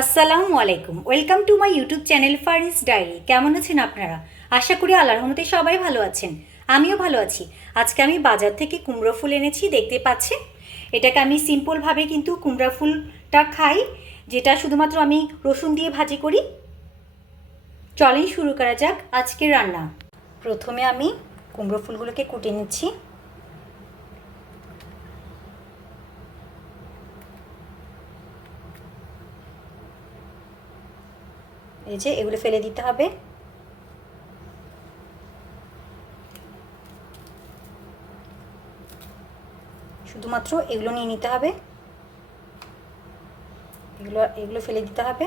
আসসালামু আলাইকুম। Welcome to my YouTube channel Faris diary. কেমন আছেন আপনারা? আশা করি আল্লাহর রহমতে সবাই ভালো আছেন। আমিও ভালো আছি। আজকে আমি বাজার থেকে কুমড়ো ফুল এনেছি, দেখতে পাচ্ছেন? এটাকে আমি সিম্পলভাবে কিন্তু কুমড়া ফুলটা খাই, যেটা শুধুমাত্র আমি রসুন দিয়ে ভাজি করি। চলেন শুরু করা যাক আজকের রান্না। প্রথমে আমি কুমড়ো ফুলগুলোকে কুটে নিচ্ছি। এই যে এগুলো ফেলে দিতে হবে। শুধুমাত্র এগুলো নিয়ে নিতে হবে। এগুলো এগুলো ফেলে দিতে হবে।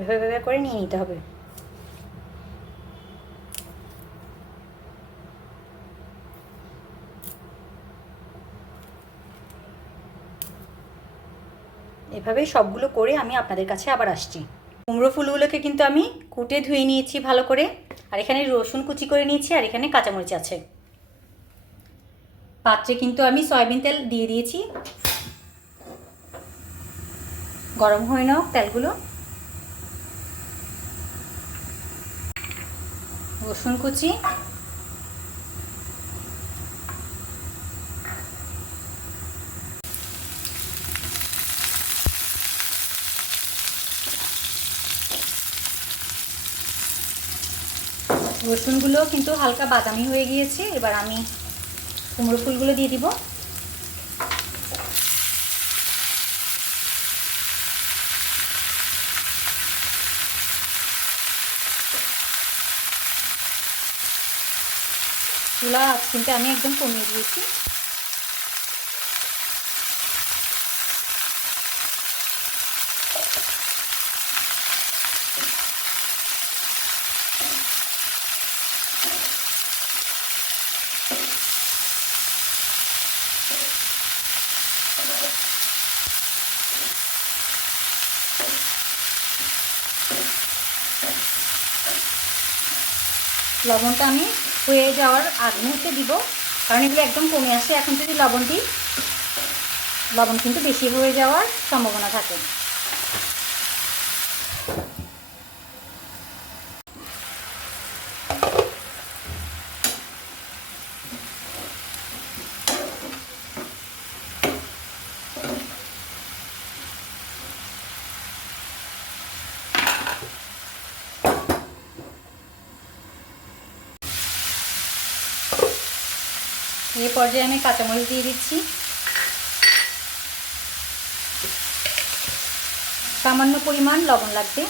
এভাবে করে নিয়ে নিতে হবে। এভাবে সবগুলো করে আমি আপনাদের কাছে আবার আসছি। কুমড়ো ফুলগুলোকে কিন্তু আমি কুটে ধুয়ে নিয়েছি ভালো করে। আর এখানে রসুন কুচি করে নিয়েছি, আর এখানে কাঁচামরিচ আছে। পাত্রে কিন্তু আমি সয়াবিন তেল দিয়ে দিয়েছি। গরম হয়ে নাও তেলগুলো। রসুন কুচি। রসুনগুলো কিন্তু হালকা বাদামি হয়ে গিয়েছে। এবার আমি কুমড়ো ফুলগুলো দিয়ে দিব। চুলা কিন্তু আমি একদম কমিয়ে দিয়েছি। লবণটা আমি হয়ে যাওয়ার আগ মুহূর্তে দিব। কারণ এগুলো একদম কমে আসে। এখন যদি লবণটি লবণ কিন্তু বেশি হয়ে যাওয়ার সম্ভাবনা থাকে। এই পর্যায়ে আমি কাঁচামরিচ দিয়ে দিচ্ছি। সামান্য পরিমাণ লবণ লাগবে।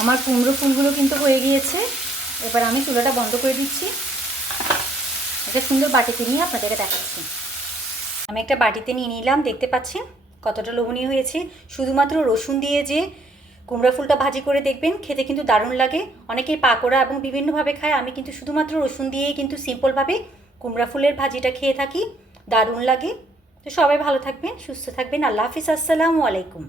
আমার কুমড়ো ফুলগুলো কিন্তু হয়ে গিয়েছে। এবার আমি চুলাটা বন্ধ করে দিচ্ছি। একটা সুন্দর বাটিতে নিয়ে আপনাদেরকে দেখাচ্ছি। আমি একটা বাটিতে নিয়ে নিলাম, দেখতে পাচ্ছেন? কতটা লোভনীয় হয়েছে। শুধুমাত্র রসুন দিয়ে যে কুমড়া ফুলটা ভাজি করে দেখবেন, খেতে কিন্তু দারুণ লাগে। অনেকেই পাকোড়া এবং বিভিন্নভাবে খায়। আমি কিন্তু শুধুমাত্র রসুন দিয়েই কিন্তু সিম্পলভাবে কুমড়া ফুলের ভাজিটা খেয়ে থাকি। দারুণ লাগে। তো সবাই ভালো থাকবেন, সুস্থ থাকবেন। আল্লাহ হাফিজ। আসসালামু আলাইকুম।